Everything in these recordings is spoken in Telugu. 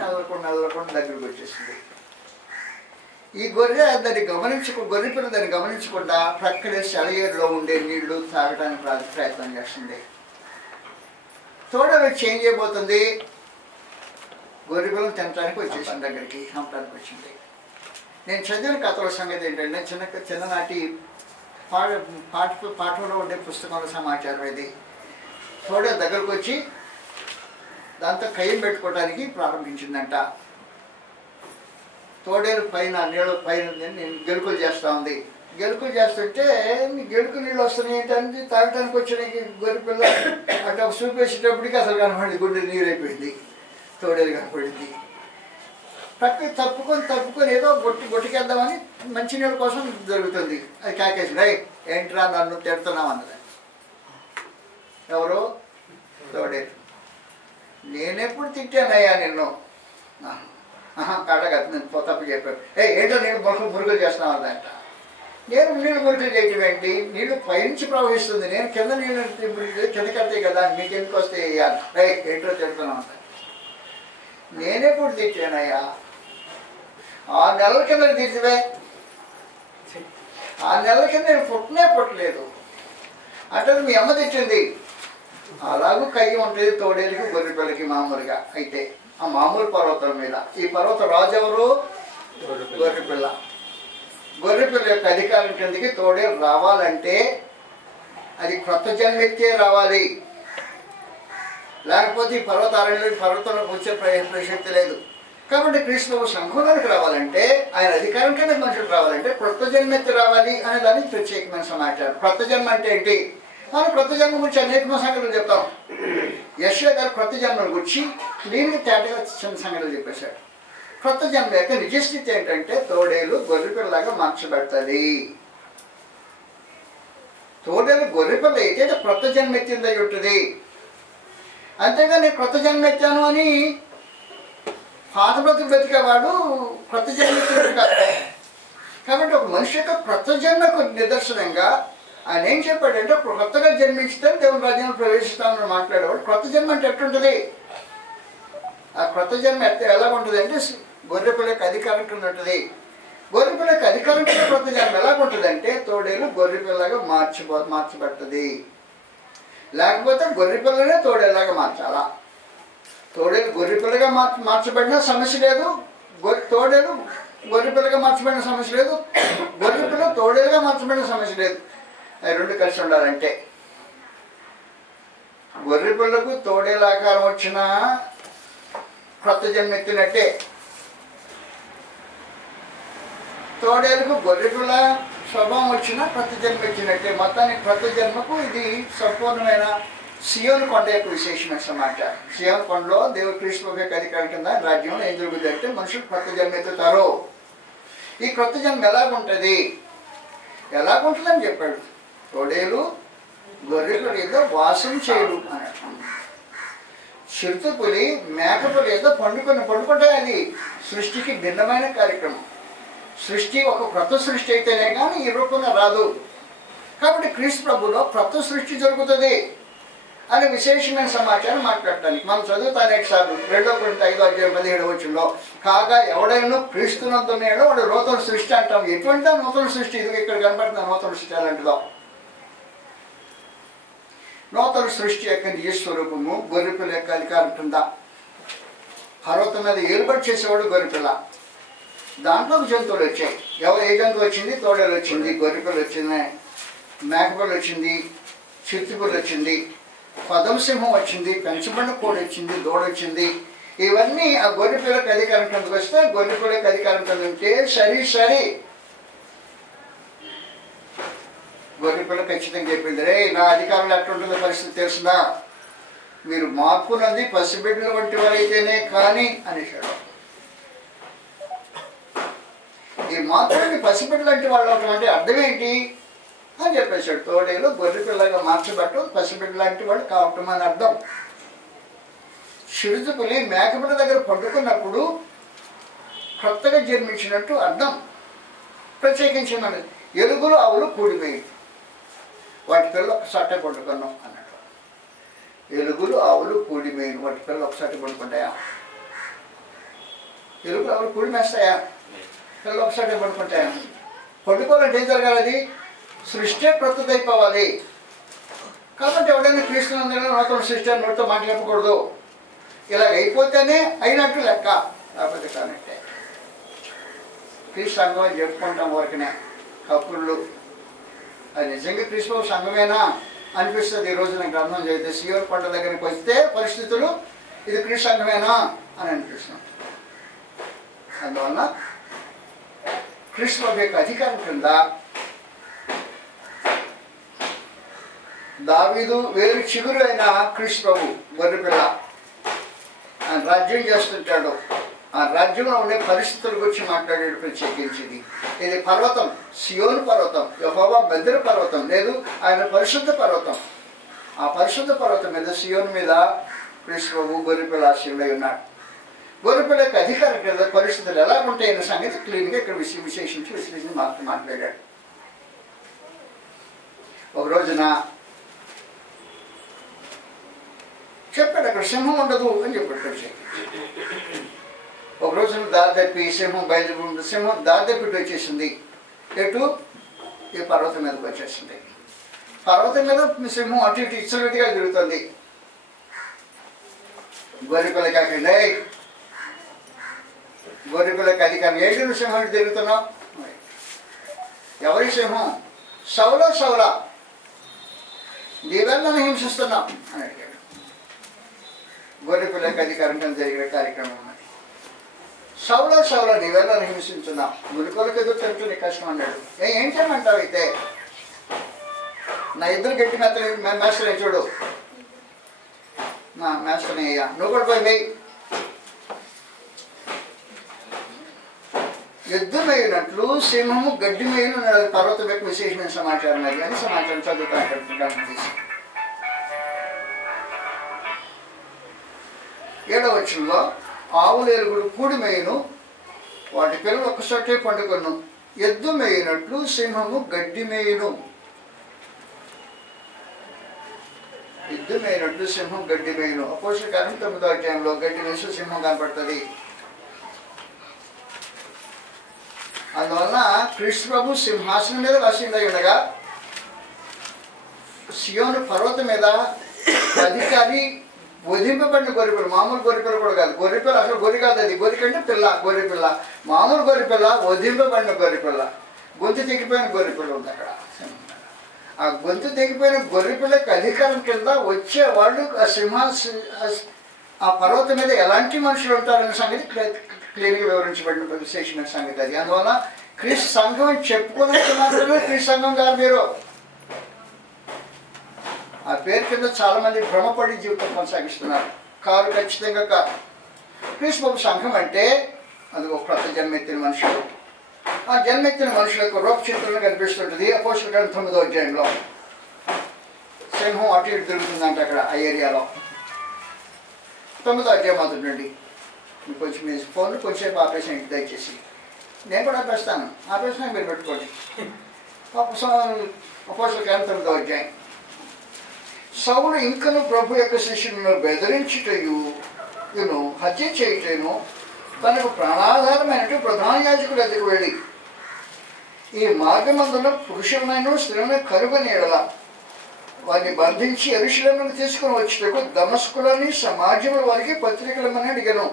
మెదలకుండా దగ్గరికి వచ్చేసింది. ఈ గొర్రె దాన్ని గొర్రె పిల్ల దాన్ని గమనించకుండా ప్రక్కనే సెలయేరులో ఉండే నీళ్లు తాగడానికి ప్రయత్నం చేస్తుంది. తోడలు ఏం చేయబోతుంది, గొర్రె పిల్లలు తినడానికి వచ్చేసింది, దగ్గరికి చంపడానికి వచ్చింది. నేను చదివిన కథల సంగతి ఏంటంటే చిన్ననాటి పాఠంలో ఉండే పుస్తకంలో సమాచారం ఇది. తోడలు దగ్గరకు వచ్చి దాంతో కయ్యం పెట్టుకోవడానికి ప్రారంభించిందంట. తోడేలు పైన నీళ్ళు పైన గెలుకులు చేస్తూ ఉంది. గెలుకులు చేస్తుంటే గెలుకు నీళ్ళు వస్తున్నాయి ఏంటంటే తాగడానికి వచ్చిన గొర్రె పిల్ల అటు చూపేసేటప్పటికి అసలు కనపడింది, గుండె నీరైపోయింది, తోడేలు కనపడింది. పక్కకి తప్పుకొని ఏదో గొట్టుకేద్దామని మంచినీళ్ళ కోసం జరుగుతుంది. అది కాకేసి రై ఏంట్రా నన్ను తిడుతున్నావు అన్నది. ఎవరు? తోడేలు. నేనెప్పుడు తిట్టానయ్యా నిన్ను? కాడగా నేను తప్పు చెప్పాను. ఏంటో నేను మురుగులు చేస్తున్నావు అన్నట్ట. నేను నీళ్ళు మురుగులు చేయటం ఏంటి, నీళ్ళు పైనుంచి ప్రవహిస్తుంది, నేను కింద నీళ్ళు కిందకి వెళ్తాయి కదా, మీకు ఎందుకు వస్తే వేయాలి, ఏంటో తిడుతున్నావు అంట. నేనెప్పుడు తిట్టానయ్యా? 6 నెలల కింద తీసివే, 6 నెలల కింద నేను పుట్టలేదు అంటే మీ అమ్మ తెచ్చింది. అలాగూ కయ్యి ఉంటుంది తోడేలికి గొర్రె పిల్లకి మామూలుగా. అయితే ఆ మామూలు పర్వతం మీద ఈ పర్వత రాజు ఎవరు? గొర్రె పిల్ల. గొర్రె పిల్ల యొక్క అధికారం కిందకి తోడేలు రావాలంటే అది క్రొత్త జన్మెత్తే రావాలి, లేకపోతే ఈ పర్వతంలోకి వచ్చే ప్రసక్తి లేదు. కాబట్టి క్రీస్తు సంఘంలోకి రావాలంటే, ఆయన అధికారం కింద మనుషులకు రావాలంటే క్రొత్త జన్మెత్తి రావాలి అనే దానికి ప్రత్యేకమైన సమాచారం. క్రొత్త జన్మ అంటే ఏంటి? మనం క్రొత్త జన్మ గురించి అనేక సంగతులు చెప్తాం. యెషయా గారు క్రొత్త జన్మను గురించి క్లీన్గా తేటగా చిన్న సంగతులు చెప్పేశాడు. క్రొత్త జన్మ యొక్క నిజస్థితి ఏంటంటే తోడేలు గొర్రెపిల్లలాగా మార్చబడుతుంది. తోడేలు గొర్రెపిల్ల అయితే క్రొత్త జన్మ ఎత్తిందై ఉంటుంది. అంతేగాని క్రొత్త జన్మ ఎత్తాను అని పాత బ్రతికేవాడు క్రొత్త జన్మ ఎత్తినట్టు కాదు. కాబట్టి ఒక మనిషి యొక్క క్రొత్త జన్మకు నిదర్శనంగా ఆయన ఏం చెప్పాడంటే, కొత్తగా జన్మించితే దేవుని రాజ్యంలో ప్రవేశిస్తామని మాట్లాడేవాడు. క్రొత్త జన్మ అంటే ఎట్టుంటుంది? ఆ క్రొత్త జన్మ ఎలా ఉంటుంది అంటే గొర్రెపిల్లకి అధికారం కింద ఉంటుంది. గొర్రెపిల్లకి అధికారం కింద క్రొత్త జన్మ ఎలా ఉంటుంది అంటే తోడేలు గొర్రెపిల్లగా మార్చబడుతుంది. లేకపోతే గొర్రెపిల్లనే తోడేలాగా మార్చాలా. తోడేలు గొర్రెపిల్లగా మార్చబడిన సమస్య లేదు, తోడేలు గొర్రెపిల్లగా మార్చబడిన సమస్య లేదు, గొర్రెపిల్ల తోడేలుగా మార్చబడిన సమస్య లేదు. అవి రెండు కలిసి ఉండాలంటే గొర్రెపిల్లకు తోడేలు ఆకారం వచ్చినా క్రొత్త జన్మ ఎత్తినట్టే, తోడేలకు గొర్రెపిల్ల స్వభావం వచ్చినా క్రొత్త జన్మ ఎత్తినట్టే. మొత్తానికి క్రొత్త జన్మకు ఇది సంపూర్ణమైన సియోను కొండ యొక్క విశేషమైన సమాచారం. సియోను కొండలో దేవుడు క్రీస్తు యొక్క అధికారం కింద రాజ్యంలో ఏం జరుగుతుందంటే మనుషులు క్రొత్త జన్మ ఎత్తుతారు. ఈ క్రొత్త జన్మ ఎలాగుంటుంది అని చెప్పాడు. తోడేలు గొర్రెపిల్ల ఏదో వాసం చేయడు అన్నట్టు. చిరుతపులి మేకపులి ఏదో పండుకుంటాయి. అది సృష్టికి భిన్నమైన కార్యక్రమం. సృష్టి ఒక క్రొత్త సృష్టి అయితేనే కానీ ఈ రూపంగా రాదు. కాబట్టి క్రీస్తు ప్రభులో క్రొత్త సృష్టి జరుగుతుంది అనే విశేషమైన సమాచారం మాట్లాడటానికి మనం చదువుతా అనేక సార్లు 2 Corinthians 5:17 కాగా ఎవడైనా క్రీస్తునందున్నాడో వాడు నూతన సృష్టి అంటాం. ఎటువంటి నూతన సృష్టి? ఇది ఇక్కడ కనబడుతున్న నూతన సృష్టి అలాంటిదో. నూతన సృష్టి యొక్క నిజస్వరూపము గొర్రెపిల్ల యొక్క అధికారం కింద. పర్వతం మీద ఏలుబడి చేసేవాడు గొర్రెపిల్ల. దాంట్లో జంతువులు వచ్చాయి. ఏ జంతువు వచ్చింది? తోడేలు వచ్చింది, గొర్రెపిల్ల వచ్చింది, మేకపిల్ల వచ్చింది, చిరుతపులి వచ్చింది, పదమసింహం వచ్చింది, పెంచబడిన కోడి వచ్చింది, దూడ వచ్చింది. ఇవన్నీ ఆ గొర్రెపిల్లకి అధికారం కిందకు వస్తే గొర్రెపిల్లకి అధికారం కింద ఉంటే సరి గొర్రెపిల్ల ఖచ్చితంగా చెప్పింది, రే నా అధికారంలో ఎట్లుంటుందో పరిస్థితి తెలుసుదా, మీరు మార్పునంది పసిబిడ్డల వంటి వారైతేనే కానీ అనేసాడు. ఈ మార్పుని పసిబిడ్డలు వంటి వాళ్ళు అంటే అర్థం ఏంటి అని చెప్పేశాడు. తోడేలు గొర్రెపిల్లగా మార్చబట్టు పసిబిడ్డ లాంటి వాడు కావటం అని అర్థం. చిరుతపులి మేకపిల్ల దగ్గర పండుకున్నప్పుడు కొత్తగా జన్మించినట్టు అర్థం. ప్రత్యేకించి మన ఎలుగులు ఆవులు కూడిపోయి వాటి పిల్లలు ఒకసారి పండుకున్నాం అన్నట్టు. ఎలుగులు ఆవులు కూడిపోయి వాటి పిల్లలు ఒకసారి పండుకుంటాయా? ఎలుకలు ఎవరు కుడి మేస్తాయా? పిల్లలు ఒకసారి పడుకుంటాయా? పడుకోవాలంటే ఏం జరగాలి? అది సృష్టి క్రొత్తదైపోవాలి. కాబట్టి ఎవడైనా క్రీస్తునందరూ నూతన సృష్టి అని నోటితో మాట చెప్పకూడదు. ఇలాగ అయిపోతేనే అయినట్టు లెక్క, లేకపోతే కానట్టే. క్రీస్తు సంఘం అని చెప్పుకుంటాం వరకునే కప్పుళ్ళు. అది నిజంగా క్రీస్తు సంఘమేనా అనిపిస్తుంది. ఈ రోజు నేను గ్రంథం చదివితే సియోను కొండ దగ్గరికి వస్తే పరిస్థితులు ఇది క్రీస్తు సంఘమేనా అని అనిపిస్తుంది. అందువల్ల క్రీస్తు యొక్క అధికారం కింద దావీదు వేరు చిగురు అయిన క్రీస్తు ప్రభు గొర్రెపిల్ల ఆయన రాజ్యం చేస్తుంటాడు. ఆ రాజ్యంలో ఉండే పరిస్థితుల గురించి మాట్లాడేది ప్రత్యేకించింది. ఇది పర్వతం, సియోను పర్వతం, యెహోవా మందిర పర్వతం, లేదు ఆయన పరిశుద్ధ పర్వతం. ఆ పరిశుద్ధ పర్వతం మీద సియోను మీద క్రీస్తు ప్రభు గొర్రెపిల్ల ఆశీనుడై ఉన్నాడు. గొర్రెపిల్లకి అధికారం కింద పరిస్థితులు ఎలా ఉంటాయన్న సంగతి క్లీన్గా ఇక్కడ విశ్లేషించి మాట్లాడాడు. ఒక రోజున చెప్పాడు అక్కడ సింహం ఉండదు అని చెప్పాడు. ఒక రోజున దారి తప్పి సింహం బయలుదేరి సింహం దారి తప్పిட்டு వచ్చేసింది. ఎటు? ఈ పర్వతం మీదకి వచ్చేసింది. పర్వతం మీద సింహం అటు ఇటు ఇచ్చలుగా తిరుగుతుంది. గొర్రెపిల్లకి అక్కడ గొర్రెపిల్లకి అధికారం ఏంటి? నువ్వు సింహం తిరుగుతున్నావు? ఎవరి సింహం? సౌలా సౌలా నీవెళ్ళ నన్ను హింసిస్తున్నావు అని అడిగాడు. గొర్రెపిల్లకి అధికారం కింద జరిగిన కార్యక్రమం ఉన్నది. సౌలా సౌలా నీవెళ్ళ నన్ను హింసిస్తున్నావు, మురికొలకు ఎదురు తింటూ నీ కష్టం అన్నాడు. ఏం చేయమంటావు? అయితే నా ఇద్దరు గట్టి మేస్తని చూడు, నా మేస్తని అయ్యా, నువ్వు కూడా పోయి మేయి. ఎద్దు మేయినట్లు సింహము గడ్డి మేయిన పర్వతం యొక్క విశేషమైన సమాచారం అది అని సమాచారం చదువుతాను. 7వ వచనంలో ఆవులు ఎలుగులు కూడి మేయును, వాటి పిల్లలు ఒక్కసారి పండుకొను, ఎద్దు మేయినట్లు సింహము గడ్డి మేయును. ఎద్దు మేయినట్లు సింహం గడ్డి మేయును. అపోస్తలుల కార్యం 9వ అధ్యాయంలో గడ్డి మేసి సింహం కనపడుతుంది. అందువలన క్రీస్తు ప్రభు సింహాసనం మీద వసిందై ఉండగా సియోను పర్వతం మీద అధికారి వధింపబడిన గొర్రెపిల్ల, మామూలు గొర్రెపిల్ల కూడా కాదు. గొర్రెపిల్ల అసలు గొర్రె కాదు, అది గొర్రె కంటే పిల్ల, గొర్రెపిల్ల, మామూలు గొర్రెపిల్ల, వధింపబడిన గొర్రెపిల్ల, గొంతు తెగిపోయిన గొర్రెపిల్ల ఉంది అక్కడ. ఆ గొంతు తెగిపోయిన గొర్రెపిల్లకి అధికారం కింద వచ్చేవాళ్ళు ఆ పర్వతం మీద ఎలాంటి మనుషులు ఉంటారనే సంగతి క్లియర్గా వివరించబడిన విశేషమైన సంగతి అది. అందువల్ల క్రీస్తు సంఘం అని చెప్పుకున్నట్టు మాత్రమే క్రీస్తు సంఘం కాదు మీరు. ఆ పేరు కింద చాలా మంది భ్రమపడి జీవితం కొనసాగిస్తున్నారు. కారు ఖచ్చితంగా కాదు. క్రీస్తు ప్రభు సంఘం అంటే అది ఒక కొత్త జన్మెత్తిన మనుషులు. ఆ జన్మెత్తిన మనుషులకు రూపచిత్రంలో కనిపిస్తుంటుంది. అపోస్తలుల కార్యం 9వ అధ్యాయంలో సింహం అటు ఇటు తిరుగుతుందంట అక్కడ ఆ ఏరియాలో. 9వ అధ్యాయం మొదటి కొంచెం మీ ఫోన్లు కొంచెంసేపు ఆపరేషన్ ఇంటి దయచేసి, నేను కూడా ఆపేస్తాను, ఆపరేషన్ మీరు పెట్టుకోండి. అపోస్తలుల కార్యం 9వ అధ్యాయం. సౌలు ఇంకను ప్రభు యొక్క శిష్యులను బెదిరించుటయును హత్య చేయుటను తనకు ప్రాణాధారమైనట్టు ప్రధాన యాజకుడు ఎదుగు వెళ్ళి, ఈ మార్గమందున పురుషులైన స్త్రీలను కరుగని ఎడల వారిని బంధించి యెరూషలేముకు తీసుకుని వచ్చేటకు దమస్కులోని సమాజంలో వారికి పత్రికలమని అడిగాను.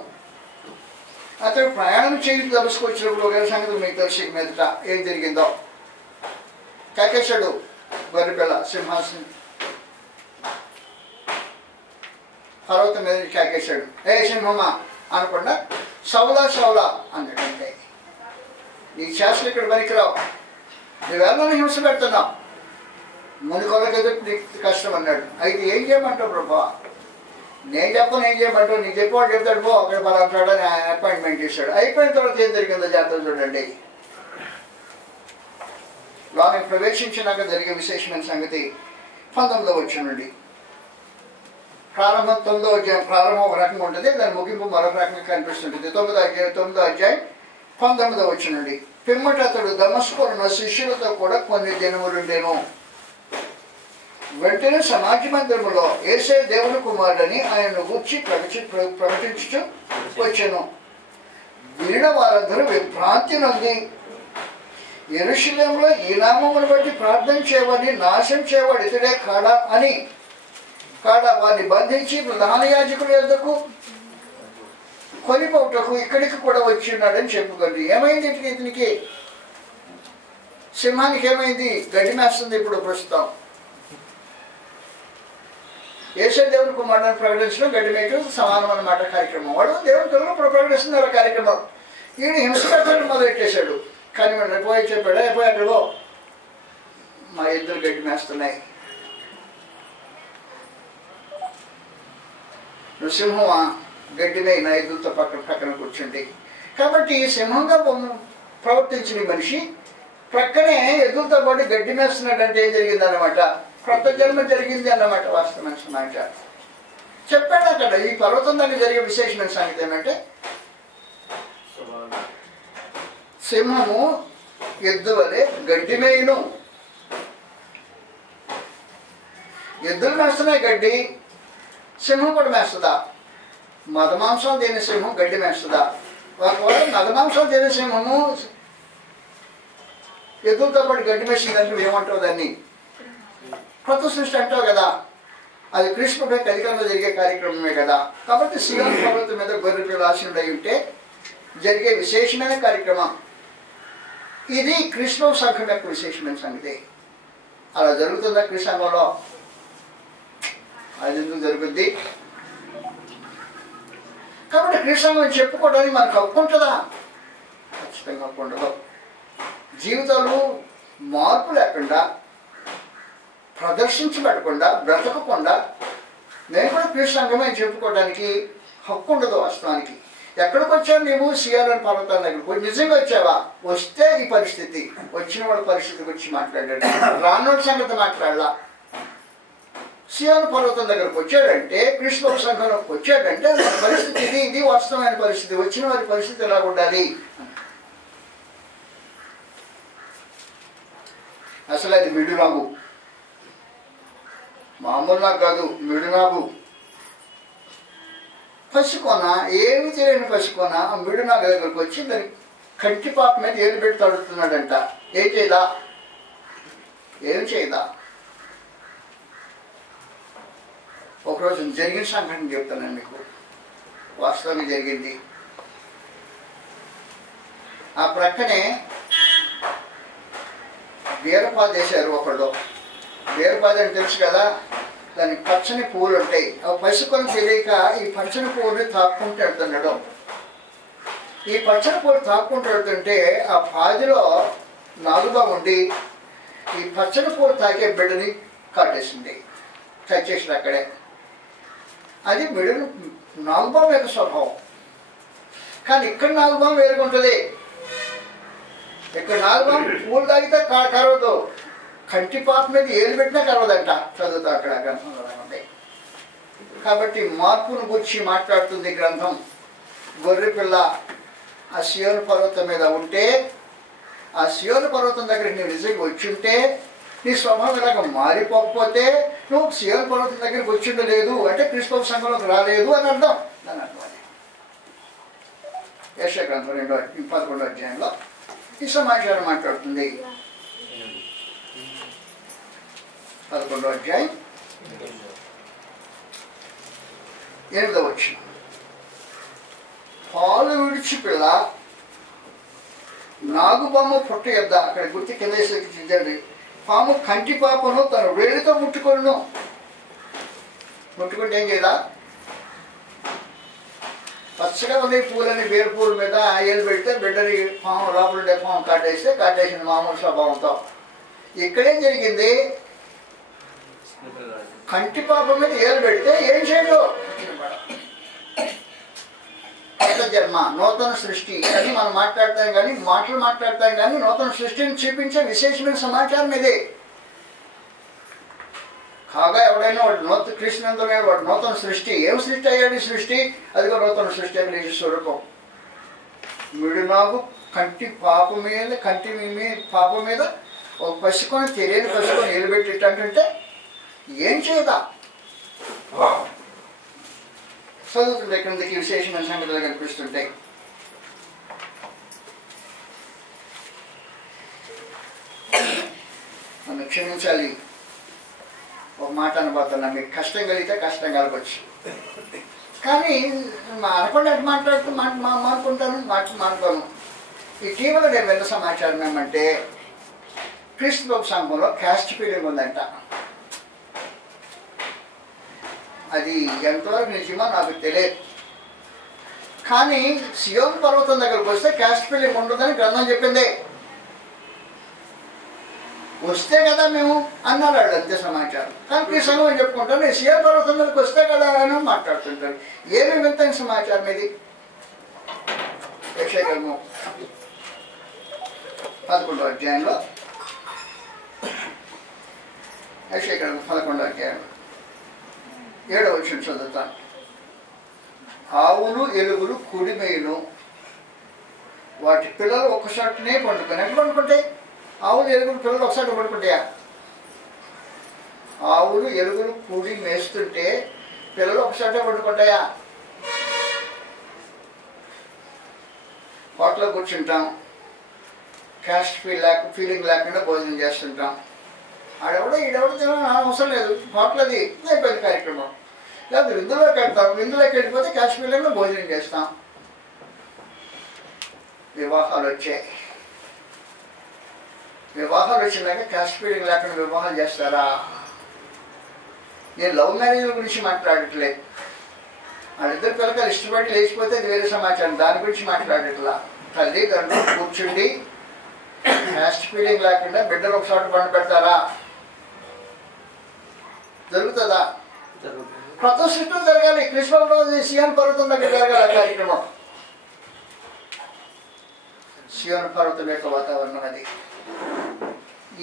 అతడు ప్రయాణం చేసి దమస్కు వచ్చినప్పుడు ఒక సంగతి మీకు తెలిసి మీదట ఏం జరిగిందో. కాకేశాడు గొర్రెపిల్ల సింహాసనం పర్వతం మీద కాకేశాడు. ఏ సింహమ్మ అనకుండా సౌలా సౌలా అన్నట్టంటే నీ శాస్త్రం ఇక్కడ పనికిరావు, నువ్వెళ్ళని హింస పెడుతున్నావు, మునికొలకు ఎదురు నీకు కష్టం అన్నాడు. అయితే ఏం చేయమంటావు ప్రభా? నేను చెప్పను ఏం చేయమంటావు, నీకు చెప్పేవాడు చెప్తాడు పో అక్కడ పలాంటాడు అని అపాయింట్మెంట్ చేశాడు. అయిపోయిన తర్వాత ఏం జరిగిందో జాతర చూడండి. లోనికి ప్రవేశించినాక జరిగే విశేషమైన సంగతి 19వ వచనం నుండి. ప్రారంభం 9వ అధ్యాయం ప్రారంభం ఒక రకంగా ఉంటుంది, దాని ముగింపు మరొక రకంగా కనిపిస్తుంటుంది. 9వ అధ్యాయం 19వ వచనం నుండి. పిమ్మట అతడు దమస్కులో శిష్యులతో కూడా కొన్ని దినములుండెను. వెంటనే సమాజ మందిరములో యేసే దేవుని కుమారుడని ఆయనను గూర్చి ప్రకటించుచు వచ్చెను. వినిన వారందరూ విభ్రాంతి నొంది యెరూషలేములో ఈ నామమును బట్టి ప్రార్థన చేయవని నాశనం చేయవాడు ఇతడే కాడా అని వారిని బంధించి ప్రధాన యాజకుడి యొద్దకు కొనిపోటకు ఇక్కడికి కూడా వచ్చి ఉన్నాడని చెప్పుకోండి. ఏమైంది ఇతనికి? సింహానికి ఏమైంది? గడ్డి మేస్తుంది ఇప్పుడు ప్రస్తుతం. యేసు దేవుని కుమారుడిని ప్రకటించడం గడ్డి మేయటం సమానం అన్నమాట కార్యక్రమం. వాడు దేవుని తెలుగు ప్రకటిస్తున్నారు కార్యక్రమం. ఈయన హింసకర్తలు మొదలెట్టేశాడు. కానీ వాడు పోయి చెప్పాడు, అయిపోయాడు మా ఇద్దరు గడ్డి మేస్తున్నాయి, నువ్వు సింహమా గడ్డి మేయి నా ఎద్దులతో పక్కన కూర్చుండి. కాబట్టి సింహంగా ప్రవర్తించిన మనిషి ప్రక్కనే ఎద్దులతో పాటు గడ్డి మేస్తున్నాడంటే ఏం జరిగింది అన్నమాట? క్రొత్త జన్మ జరిగింది అన్నమాట. వాస్తవమైన సమాచారం చెప్పాడు అక్కడ. ఈ పర్వతం దగ్గర జరిగే విశేషమైన సంగతి ఏమంటే, సింహము ఎద్దు వలె గడ్డి మేయును. ఎద్దులు మేస్తున్నాయి గడ్డి, సింహం కూడా మేస్తుందా? మదమాంసం తినే సింహం గడ్డి మేస్తుందా? ఒకవేళ మదమాంసం తినే సింహము ఎద్దులతో పాటు గడ్డి మేసిందంటే ఏమంటావు దాన్ని? కొత్త సృష్టి అంటావు కదా. అది కృష్ణుడిపై కలికాలంలో జరిగే కార్యక్రమమే కదా. కాబట్టి సియోను పర్వతం మీద గొర్రె పిల్ల ఆశీనుడై ఉంటే జరిగే విశేషమైన కార్యక్రమం ఇది. కృష్ణ సంఘం యొక్క విశేషమైన సంగతి. అలా జరుగుతుందా కృష్ణ సంఘంలో? అది ఎందుకు జరుగుద్ది? కాబట్టి కృష్ణ సంఘం చెప్పుకోవడానికి మనకు హక్కు ఉంటుందా? ఖచ్చితంగా హక్కు ఉండదు. జీవితాలు మార్పు లేకుండా, ప్రదర్శించబడకుండా, బ్రతకకుండా నేను కూడా కృష్ణ సంఘమే చెప్పుకోవడానికి హక్కు ఉండదు. వాస్తవానికి ఎక్కడికి వచ్చావు నీవు? సియోను పర్వతాల దగ్గరికి నిజంగా వచ్చావా? వస్తే ఈ పరిస్థితి, వచ్చిన వాళ్ళ పరిస్థితి గురించి మాట్లాడాడు, రానోడి సంగతి మాట్లాడలా. సియోను పర్వతం దగ్గరకు వచ్చాడంటే, కృష్ణ సంఘంలోకి వచ్చాడంటే పరిస్థితి ఇది వాస్తవమైన పరిస్థితి. వచ్చిన వారి పరిస్థితి ఎలా ఉండాలి? అసలు అది మిడునాగు, మామూలు నాకు కాదు, మిడునాగు. పసికొన, ఏమి తెలియని పసికొన ఆ మిడునాగు దగ్గరకు వచ్చి దాని కంటి పాప మీద ఏలు పెట్టి తడుతున్నాడంట. ఏం చేయదా? ఒకరోజు జరిగిన సంఘటన చెప్తాను మీకు. వాస్తవంగా జరిగింది. ఆ ప్రక్కనే బీరపాదు వేశారు ఒకళ్ళు. బీరపాదు అని తెలుసు కదా, దానికి పచ్చని పువ్వులు ఉంటాయి. అవి పసుకొని తెలియక ఈ పచ్చని పువ్వుని తాక్కుంటూ వెళ్తున్నాడు. ఈ పచ్చని పువ్వులు తాక్కుంటూ వెళ్తుంటే ఆ పాదిలో నాలుగా ఉండి ఈ పచ్చని పువ్వులు తాకే బిడ్డని కాటేసింది, చచ్చేసింది అక్కడే. అది మిడులు నాగుబాం యొక్క స్వభావం. కానీ ఇక్కడ నాగుబాం వేరుకుంటుంది. ఇక్కడ నాగుబాం పూలు తాగితే కరవదు, కంటి పాప మీద ఏలు పెట్టినా కరవదంట. చదువుతా అక్కడ గ్రంథంలో ఉంది. కాబట్టి మార్పును గురించి మాట్లాడుతుంది గ్రంథం. గొర్రె పిల్ల ఆ సియోను పర్వతం మీద ఉంటే, ఆ సియోను పర్వతం దగ్గరికి నువ్వు నిజంగా వచ్చి ఉంటే, నీ స్వభావం ఇలాగ మారిపోకపోతే నువ్వు సియోను పర్వతం దగ్గరికి వచ్చి ఉండలేదు అంటే క్రీస్తు సంఘంలోకి రాలేదు అని అర్థం. దాని అర్థం అది. యెషయా గ్రంథం 11వ అధ్యాయంలో ఈ సమాచారం మాట్లాడుతుంది. 11వ అధ్యాయం 8వ వచనం. పాలు విడిచి పిల్ల నాగుబొమ్మ పుట్ట యొద్ద, అక్కడ గుర్తు కింద చూడండి, పాము కంటి పాపను తన వేలితో ముట్టుకుంటే ఏం చేయదా? పచ్చగా ఉంది పూలని, వేరు పూల మీద ఏలు పెడితే బిడ్డని పాము లోపల ఉండే పాము కాటేసింది మామూలు స్వభావంతో. ఇక్కడేం జరిగింది? కంటి పాపం మీద ఏలు పెడితే ఏం చేయడు? కొత్త జన్మ, నూతన సృష్టి అని మనం మాట్లాడతాం కానీ, మాటలు మాట్లాడతాం కానీ నూతన సృష్టిని చూపించే విశేషమైన సమాచారం ఇదే. కాగా ఎవడైనా వాడు కృష్ణందునే వాడు నూతన సృష్టి. ఏం సృష్టి అయ్యాడు ఈ సృష్టి? అదిగో నూతన సృష్టి అని నిజ స్వరూపం. మిడునాగు కంటి పాప మీద ఒక పసుకొని, తెలియని పసుకొని నిలబెట్టేటంటే ఏం చేయదా? చదువుతుంటే క్రిందకి విశేషమైన సంగతులు కనిపిస్తుంటాయి. క్షమించాలి, ఒక మాట అనబోతున్నా, మీకు కష్టం కలిగితే కష్టం కలగవచ్చు, కానీ అనుకోండి అటు మాట్లాడుతూ మానుకుంటాను, మానుకోను. ఇటీవల నేను విన్న సమాచారం ఏమంటే క్రీస్తు సంఘంలో క్యాస్ట్ ఫీలింగ్ ఉందంట. అది ఎంతవరకు నిజమో నాకు తెలియదు, కానీ సియోన్ పర్వతం దగ్గరకు వస్తే క్యాస్ట్ ఫీలింగ్ ఉండదని గ్రంథం చెప్పింది. వస్తే కదా మేము అన్నారు వాళ్ళు, అంతే సమాచారం. కానీ ఈ సంఘం చెప్పుకుంటాను, నేను సియోన్ పర్వతం మీదకి వస్తే కదా అని మాట్లాడుతుంటారు. ఏమేమి వింతైన సమాచారం ఇది? యెషయా 11వ అధ్యాయంలో, యెషయా 11వ అధ్యాయం 7వ వచనం చదువుతాను. ఆవులు ఎలుగులు కుడిమేయును, వాటి పిల్లలు ఒక్కసారినే పండుకొని. ఎట్లా పండుకుంటాయి? ఆవులు ఎలుగులు పిల్లలు ఒకసారి పండుకుంటాయా? ఆవులు ఎలుగులు కూడి మేస్తుంటే పిల్లలు ఒకసారి పండుకుంటాయా? హోటల్లో కూర్చుంటాం, క్యాస్ట్ ఫీలింగ్ లేకుండా భోజనం చేస్తుంటాం. ఆడెవడో ఈడెవడో తినడం అవసరం లేదు, హోటల్ అది అయిపోయింది కార్యక్రమం. లేదా విందులోకి వెళ్తాం, విందులోకి వెళ్ళిపోతే క్యాస్ట్ ఫీలింగ్లో భోజనం చేస్తాం. వివాహాలు వచ్చాయి, వివాహాలు వచ్చినాక క్యాస్ట్ ఫీలింగ్ లేకుండా వివాహాలు చేస్తారా? నేను లవ్ మ్యారేజ్ గురించి మాట్లాడట్లేదు, వాళ్ళిద్దరు పిల్లకాయలు ఇష్టపడి లేచిపోతే అది వేరే సమాచారం, దాని గురించి మాట్లాడట్లా. తల్లిదండ్రులు కూర్చుండి క్యాస్ట్ ఫీలింగ్ లేకుండా బిడ్డలు ఒక చోట పండు పెడతారా? జరుగుతుందా? కొత్త సృష్టిలో జరగాలి. క్రిస్మస్లో సియోన్ పర్వతం దగ్గర జరగాలి కార్యక్రమం. సియోన్ పర్వతం యొక్క వాతావరణం అది.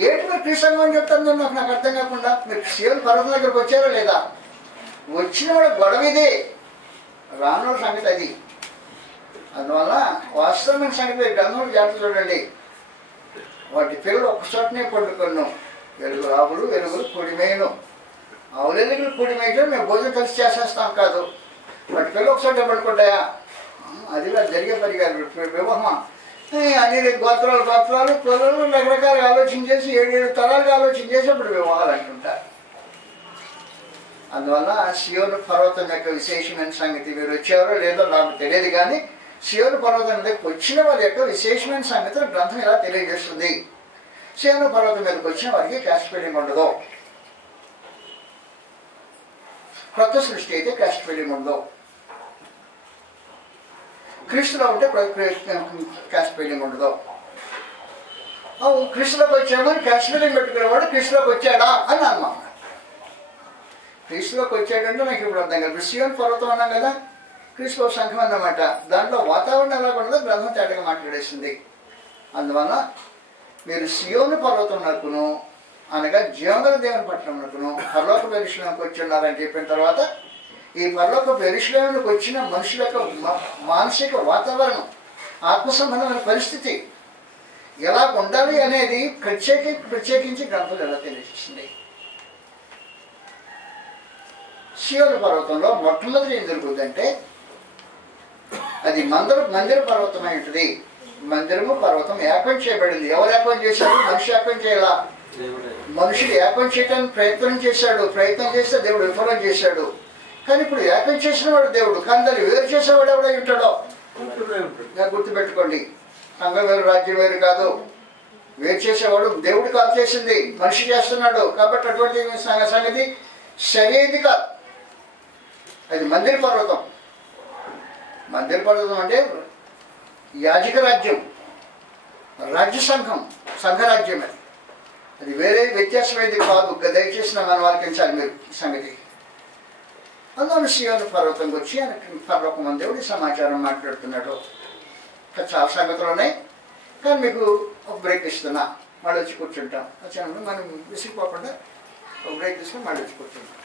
ఏంటి మీరు క్రిస్మస్ అని చెప్తాను నాకు అర్థం కాకుండా. మీరు సియోన్ పర్వతం దగ్గరకు వచ్చారా లేదా? వచ్చిన వాడు గొడవ ఇదే, రానున్న సంగతి అది. అందువల్ల వాస్తవమైన సంగతి గంగం జాగ్రత్త చూడండి. వాటి పిల్లలు ఒక్కచోటనే పండుకొను, ఆవులు ఎలుగులు పొడిమేయను. ఆవులు ఎలుగులు పొడిమేయడం మేము భోజనం కలిసి చేసేస్తాం కాదు, వాటి పిల్లలు ఒకచోట పండుకుంటాయా? అది జరిగే పని కాదు. వివాహం అన్ని గోత్రాలు పిల్లలు రకరకాలుగా ఆలోచన చేసి 7 తరాలుగా ఆలోచన చేసి అప్పుడు వివాహాలు అంటుంటారు. అందువల్ల సియోను పర్వతం యొక్క విశేషమైన సంగతి మీరు వచ్చారో లేదో నాకు తెలియదు, కానీ సియోను పర్వతం మీదకి వచ్చిన వారి యొక్క విశేషమైన సంగతిని గ్రంథం ఇలా తెలియజేస్తుంది. సియోను పర్వతం మీదకి వచ్చిన వారికి క్యాస్ట్ ఫీలింగ్ ఉండదు. కొత్త సృష్టి అయితే క్యాస్ట్ ఫీలింగ్ ఉండదు. క్రీస్తులో ఉంటే క్యాస్ట్ ఫీలింగ్ ఉండదు. క్రీస్తులోకి వచ్చామని క్యాస్ట్ ఫీలింగ్ పెట్టుకునేవాడు క్రీస్తులోకి వచ్చాడా అని అన్నమాట. క్రీస్తులోకి వచ్చాడంటే నాకు ఇప్పుడు అర్థం కాదు. సియోన్ పర్వతం అన్నాం కదా, క్రీస్తు సంఘం అన్నమాట. దాంట్లో వాతావరణం ఎలా ఉండదో గ్రంథం తేటగా మాట్లాడేసింది. అందువల్ల మీరు సియోను పర్వతం నరుకును అనగా జీవంగల దేవుని పట్టణం నరుకును పరలోక యెరూషలేముకు వచ్చి ఉన్నారని చెప్పిన తర్వాత, ఈ పరలోక యెరూషలేముకు వచ్చిన మనుషుల యొక్క మానసిక వాతావరణం, ఆత్మ సంబంధమైన పరిస్థితి ఎలా ఉండాలి అనేది ప్రత్యేకించి గ్రంథాలు ఎలా తెలియజేసింది. సియోను పర్వతంలో మొట్టమొదటి ఏం జరుగుతుందంటే, అది మందిర పర్వతం అయి ఉంటుంది. మందిరము పర్వతం ఏకం చేయబడింది. ఎవరు ఏకం చేశారు? మనిషి ఏకం చేయాల. మనుషులు ఏకం చేయడానికి ప్రయత్నం చేస్తే దేవుడు విఫలం చేశాడు. కానీ ఇప్పుడు ఏకం చేసిన వాడు దేవుడు, కానీ దాన్ని వేరు చేసేవాడు ఎవడై ఉంటాడో గుర్తుపెట్టుకోండి. సంఘం వేరు, రాజ్యం వేరు కాదు. వేరు చేసేవాడు దేవుడు కాదు, చేసింది మనిషి చేస్తున్నాడు. కాబట్టి అటువంటి సంగతి సరైనది కాదు. అది మందిర పర్వతం. మందిర పర్వతం అంటే యాజక రాజ్యం, రాజ్య సంఘరాజ్యం. అది వేరే వ్యత్యాసమైనది కాదు. దయచేసి మన వాళ్ళకించాలి మీరు ఈ సంగతి. అందులో సియోను పర్వతంకి వచ్చి ఆయన పర్వకం దేవుడి సమాచారం మాట్లాడుతున్నాడు. చాలా సంగతులు ఉన్నాయి, కానీ మీకు ఒక బ్రేక్ ఇస్తున్నా, మళ్ళీ వచ్చి కూర్చుంటాం. వచ్చినప్పుడు మనం విసిగిపోకుండా ఒక బ్రేక్ తీసుకుని మళ్ళీ వచ్చి కూర్చుంటాం.